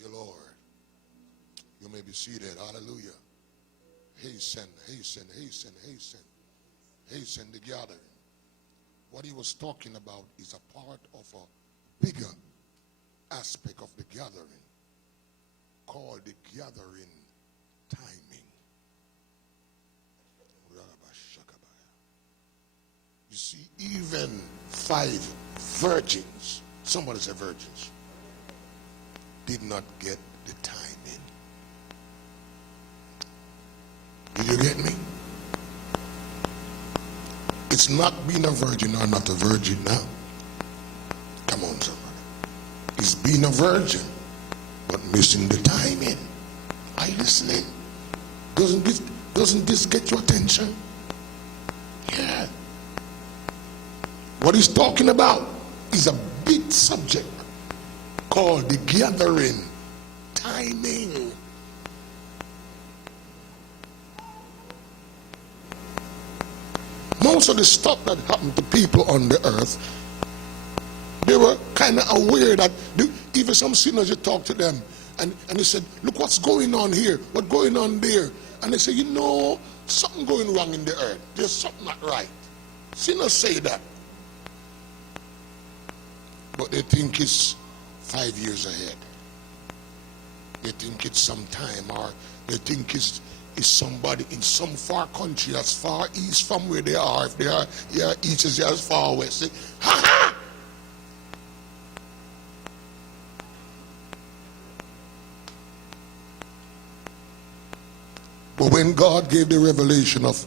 you, Lord. You may be seated. Hallelujah. Hasten, hasten, hasten, hasten. Hasten the gathering. What he was talking about is a part of a bigger aspect of the gathering called the gathering timing. You see, even 5 virgins, somebody say virgins, did not get the timing. Did you get me? It's not being a virgin or not a virgin now. Come on, somebody. It's being a virgin, but missing the timing. Are you listening? Doesn't this get your attention? Yeah. What he's talking about is a big subject called the gathering timing. Most of the stuff that happened to people on the earth, they were kind of aware that even some sinners, you talk to them and they said, look what's going on here, what's going on there. And they say, you know, something going wrong in the earth. There's something not right. Sinners say that. But they think it's 5 years ahead. They think it's some time, or they think it's somebody in some far country as far east from where they are. If they are east, as as far west. They, ha ha! But when God gave the revelation of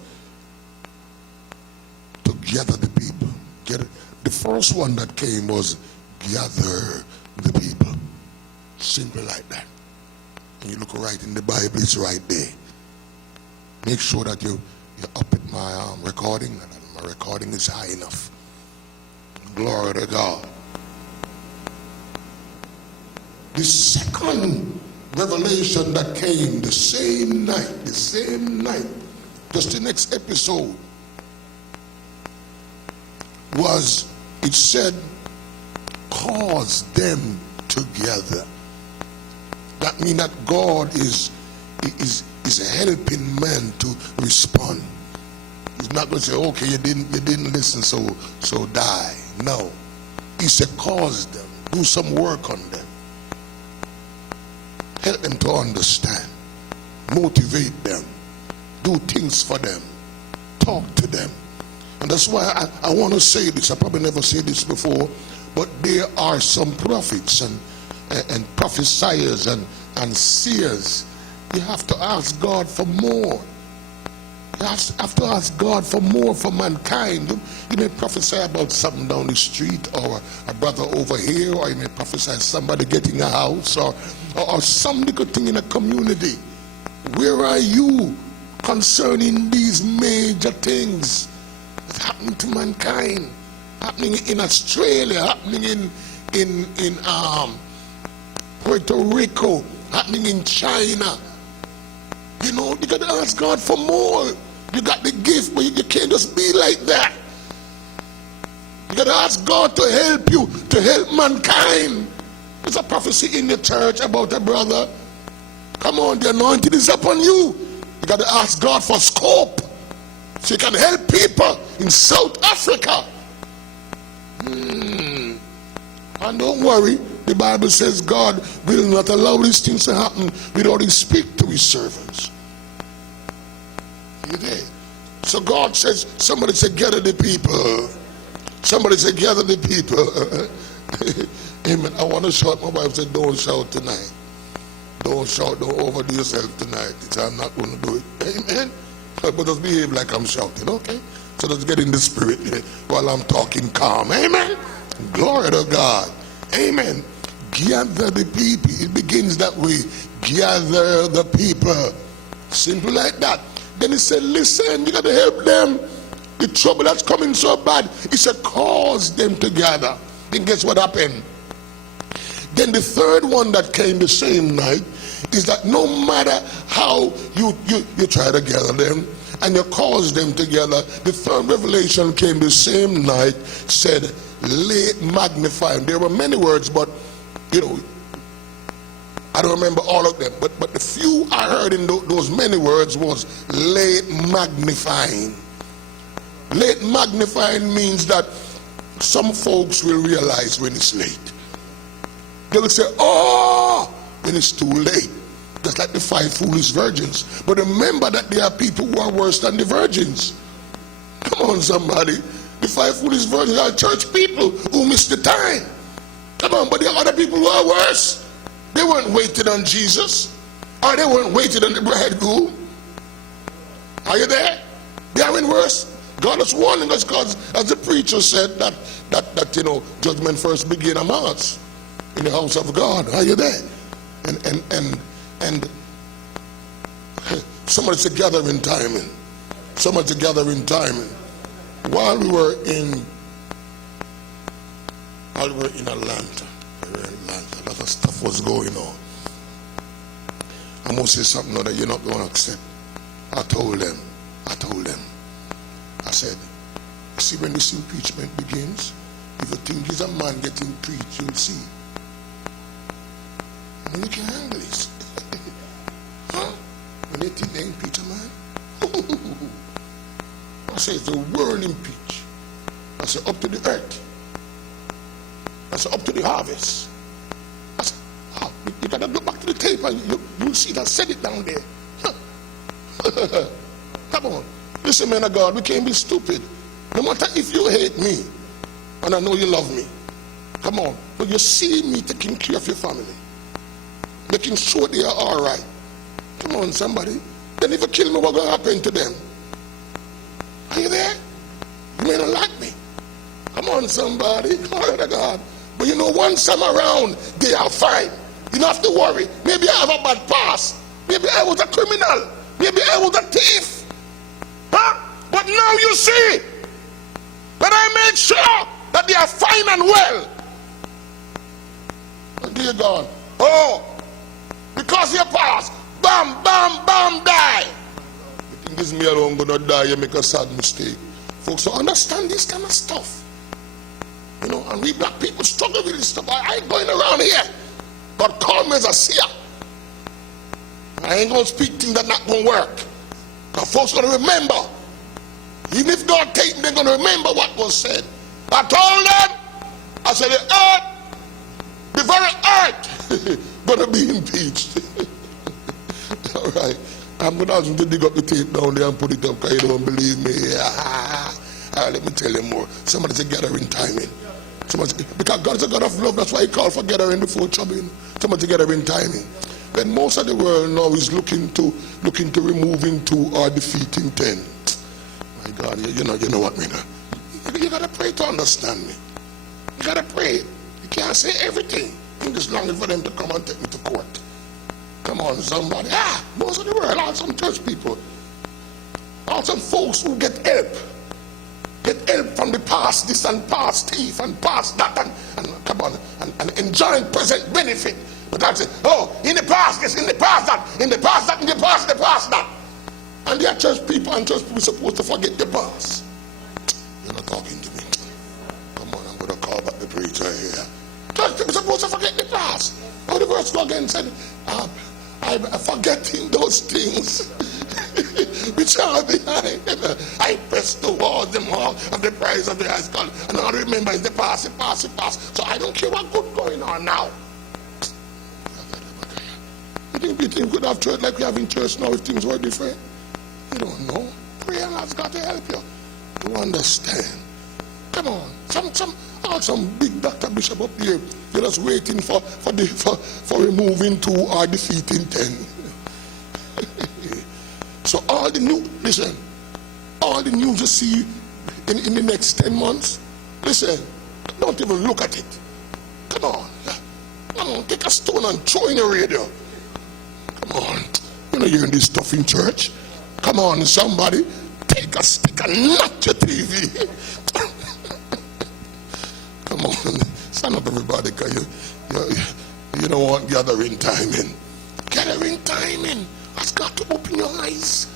to gather the people, the first one that came was gather the people. Simple like that. And you look right in the Bible, it's right there. Make sure that you're up at my recording, and my recording is high enough. Glory to God. The second revelation that came the same night, just the next episode, was, it said, cause them together. That means that God is helping man to respond. He's not going to say, okay, you didn't listen, so die. No. He said, cause them, do some work on them. Help them to understand. Motivate them. Do things for them. Talk to them. And that's why I want to say this. I probably never said this before, but there are some prophets and prophesiers and seers. You have to ask God for more. You have to ask God for more for mankind. You may prophesy about something down the street, or a brother over here, or you may prophesy somebody getting a house, or some little thing in a community. Where are you concerning these major things that happen to mankind? Happening in Australia, happening in Puerto Rico, happening in China. You know, you got to ask God for more. You got the gift, but you can't just be like that. You got to ask God to help you, to help mankind. There's a prophecy in the church about a brother. Come on, the anointing is upon you. You got to ask God for scope so you can help people in South Africa. And don't worry, the Bible says God will not allow these things to happen without he speak to his servants. You there? So God says, somebody say, gather the people. Somebody say, gather the people. Amen. I want to shout. My wife said, don't shout tonight. Don't shout, don't overdo yourself tonight. I'm not going to do it. Amen. But just behave like I'm shouting, okay? So let's get in the spirit while I'm talking calm. Amen. Glory to God. Amen. Gather the people. It begins that way. Gather the people. Simple like that. Then he said, listen, you got to help them. The trouble that's coming so bad, he said, cause them together. Then guess what happened? Then the third one that came the same night is that no matter how you try to gather them and you cause them together, the third revelation came the same night, said, magnify. There were many words, but you know, I don't remember all of them, but the few I heard in those many words was late magnifying. Late magnifying means that some folks will realize when it's late. They will say, oh, when it's too late. Just like the 5 foolish virgins. But remember that there are people who are worse than the virgins. Come on, somebody. The 5 foolish virgins are church people who missed the time. Come on, but there are other people who are worse. They weren't waiting on Jesus, or they weren't waiting on the bridegroom. Are you there? They are in worse. God is warning us because, as the preacher said, that judgment first begin among us in the house of God. Are you there? And somebody's a gathering timing. Somebody's a gathering timing. While we were in Atlanta, a lot of stuff was going on. I'm going to say something that you're not going to accept. I told them, I said, you see, when this impeachment begins, if you think he's a man getting preached, you'll see. And you can handle this. Huh? When they think they impeach a man? I say, it's the world impeach. I say, up to the earth. I say, up to the harvest. I said, oh, you gotta look back to the tape and you'll see that. Set it down there. Huh. Come on. Listen, man of God, we can't be stupid. No matter if you hate me, and I know you love me. Come on. But you see me taking care of your family. Making sure they are all right. Come on, somebody. Then if you kill me, what's going to happen to them? Are you there? You may not like me. Come on, somebody. Glory to God. But you know, once I'm around, they are fine. You don't have to worry. Maybe I have a bad past. Maybe I was a criminal. Maybe I was a thief. Huh? But now you see that I made sure that they are fine and well. Oh, dear God. Oh, because your past, bam, bam, bam, die. You think this me alone gonna die, you make a sad mistake. Folks don't understand this kind of stuff. You know, and we black people struggle with this stuff. I ain't going around here. God called me as a seer. I ain't gonna speak things that not gonna work. Now folks gonna remember. Even if God take them, they're gonna remember what was said. I told them, I said the very earth gonna be impeached. All right. I'm gonna ask them to dig up the tape down there and put it up because you don't believe me. Let me tell you more. Somebody's a gathering timing. Because God is a God of love, that's why he called for gathering before troubling. Somebody's a gathering timing. But most of the world now is looking to removing 2 or defeating 10. My God, you know what I mean. You gotta pray to understand me. You gotta pray. You can't say everything. I'm just longing for them to come and take me to court. Come on, somebody. Most of the world, all some church people, all some folks who get help from the past this and past thief and past that and come on and enjoying present benefit. But that's it. Oh, in the past this, in the past that, in the past that, in the past that. And they are church people, and church people are supposed to forget the past. You're not talking to me. Come on, I'm going to call back the preacher here. Church people are supposed to forget the past. Oh, the verse again said, I'm forgetting those things which are behind. I press towards the mark of the prize of the high call. And all I remember is the past. So I don't care what good going on now. You think we could have church like we have in church now if things were different? You don't know. Prayer has got to help you to understand. Come on. Some big doctor bishop up here, they're just waiting for removing 2 or defeating 10. So all the news you see in the next 10 months, listen, don't even look at it. Come on, take a stone and throw in your radio. Come on, you're not hearing this stuff in church. Come on, somebody, take a stick and knock your TV. Come on, stand up everybody, because you don't want gathering timing. Gathering timing has got to open your eyes.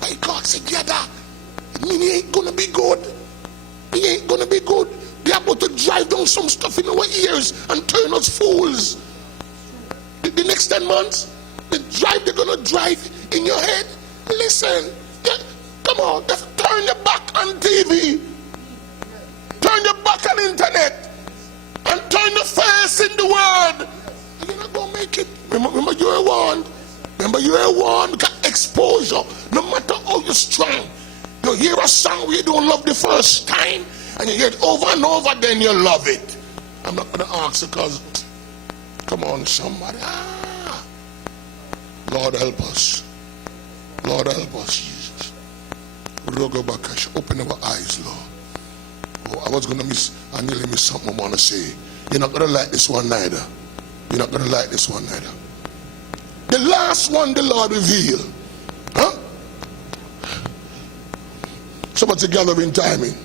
By God said gather. It means he ain't gonna be good. He ain't gonna be good. They are about to drive down some stuff in our ears and turn us fools. The the next 10 months, they're going to drive in your head. Listen, come on, turn your back on TV, turn your back on internet, and turn your face in the word. You're not going to make it. Remember, you're warned. Remember, you're warned. Got exposure. No matter how you're strong, you hear a song where you don't love the first time, and you hear it over and over, then you love it. I'm not going to ask because, come on, somebody. Lord, help us. Lord, help us, Jesus. Open our eyes, Lord. Oh, I was going to miss, I nearly missed something I want to say. You're not going to like this one neither. You're not going to like this one neither. The last one the Lord revealed. Huh? Somebody's gathering timing.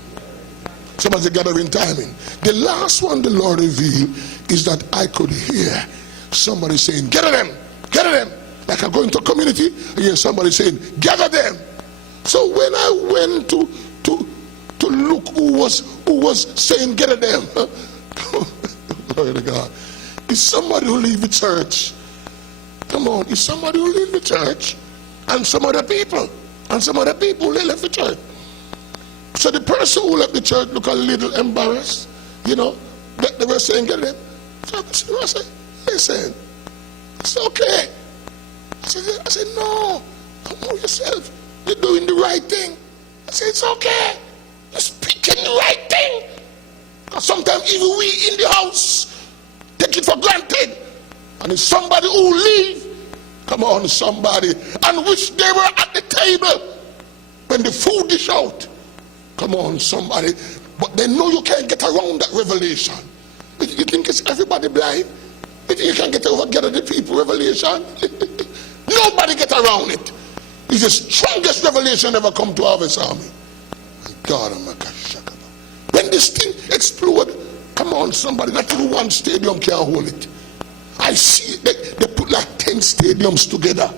Somebody's gathering timing. The last one the Lord revealed is that I could hear somebody saying, gather them, gather them. Like I go into a community, I hear somebody saying, gather them. So when I went to look who was saying gather them, glory to God, is somebody who leave the church. Come on, is somebody who leave the church, and some other people, they left the church. So the person who left the church look a little embarrassed, you know. They were saying get them. So I said, listen, it's okay. I said, no, come on yourself. You're doing the right thing. I said, it's okay. You're speaking the right thing. Because sometimes even we in the house take it for granted. And it's somebody who leave, come on, somebody, and wish they were at the table when the food is out. Come on, somebody. But they know you can't get around that revelation. You think it's everybody blind? You think you can get over the people revelation? Nobody get around it. It's the strongest revelation ever come to Harvest Army. God, when this thing explode, come on, somebody, not even one stadium can hold it. I see they put like 10 stadiums together.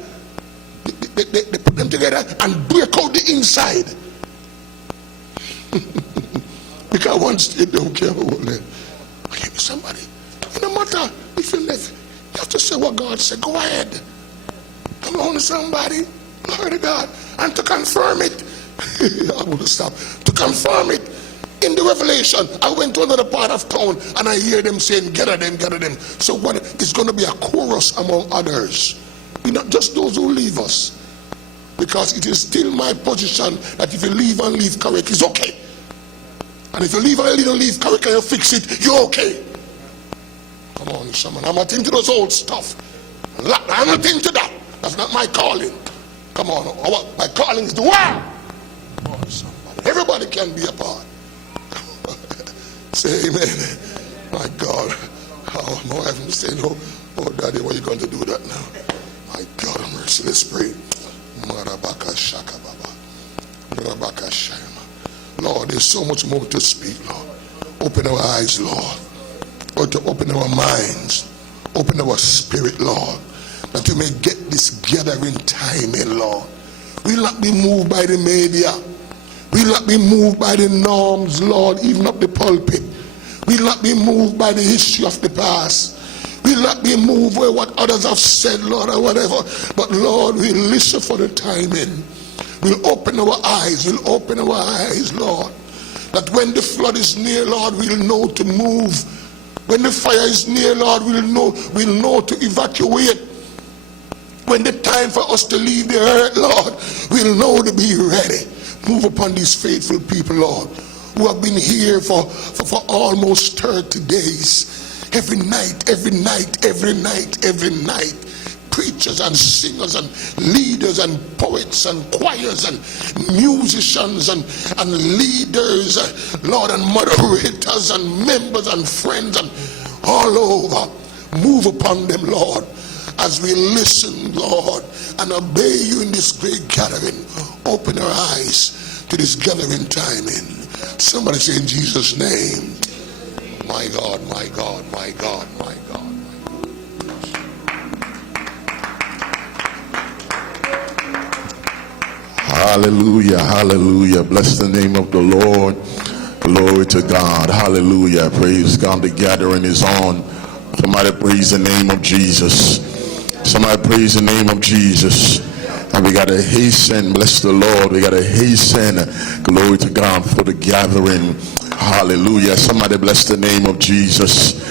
They put them together and break out the inside. Because one stadium can't hold it. Okay, somebody, no matter if you live, you have to say what God said. Go ahead. Come on, somebody. Glory to God. And to confirm it, I want to stop. To confirm it in the revelation, I went to another part of town and I hear them saying, gather them, gather them. So what? It's going to be a chorus among others. Not just those who leave us. Because it is still my position that if you leave and leave correct, it's okay. And if you leave and leave correct and you fix it, you're okay. Come on, someone. I'm not into those old stuff. I'm not into that. That's not my calling. Come on. My calling is the word. Come on, somebody. Everybody can be a part. Say amen. My God. Oh, my wife is saying, oh, Daddy, why are you going to do that now? My God, have mercy. Let's pray. Lord, there's so much more to speak, Lord. Open our eyes, Lord. Lord, to open our minds. Open our spirit, Lord. That we may get this gathering time in, Lord. We'll not be moved by the media. We'll not be moved by the norms, Lord, even up the pulpit. We'll not be moved by the history of the past. We'll not be moved by what others have said, Lord, or whatever. But Lord, we'll listen for the timing. We'll open our eyes. We'll open our eyes, Lord. That when the flood is near, Lord, we'll know to move. When the fire is near, Lord, we'll know to evacuate. When the time for us to leave the earth, Lord, we'll know to be ready. Move upon these faithful people, Lord, who have been here for almost 30 days. Every night, preachers and singers and leaders and poets and choirs and musicians and leaders, Lord, and moderators and members and friends and all over. Move upon them, Lord, as we listen, Lord, and obey you in this great gathering. Open our eyes to this gathering timing. Somebody say in Jesus' name. My God, my God, my God, my God. Hallelujah, hallelujah. Bless the name of the Lord. Glory to God. Hallelujah. Praise God. The gathering is on. Somebody praise the name of Jesus. Somebody praise the name of Jesus. And we got to hasten, bless the Lord. We got to hasten, glory to God, for the gathering. Hallelujah. Somebody bless the name of Jesus.